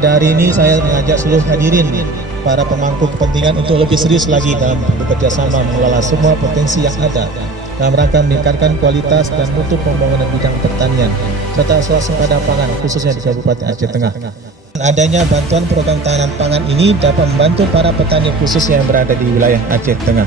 Pada hari ini saya mengajak seluruh hadirin, para pemangku kepentingan untuk lebih serius lagi dalam bekerja sama mengelola semua potensi yang ada dalam rangka meningkatkan kualitas dan mutu pembangunan bidang pertanian serta swasembada pangan khususnya di Kabupaten Aceh Tengah. Adanya bantuan program tahanan pangan ini dapat membantu para petani khususnya yang berada di wilayah Aceh Tengah.